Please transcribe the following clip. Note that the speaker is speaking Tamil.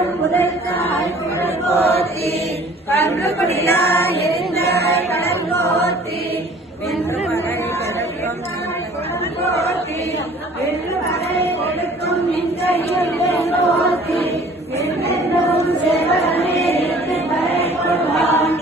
கடும் புதைத்தாய் புகழ் போற்றி கன்று குடிலா எரிந்த கடல் போற்றி வென்று வரை கடற்கும் போற்றி வென்று வரை கொடுக்கும் போற்றி வென்றென்றும் சேவகனே வரை கொள்வான்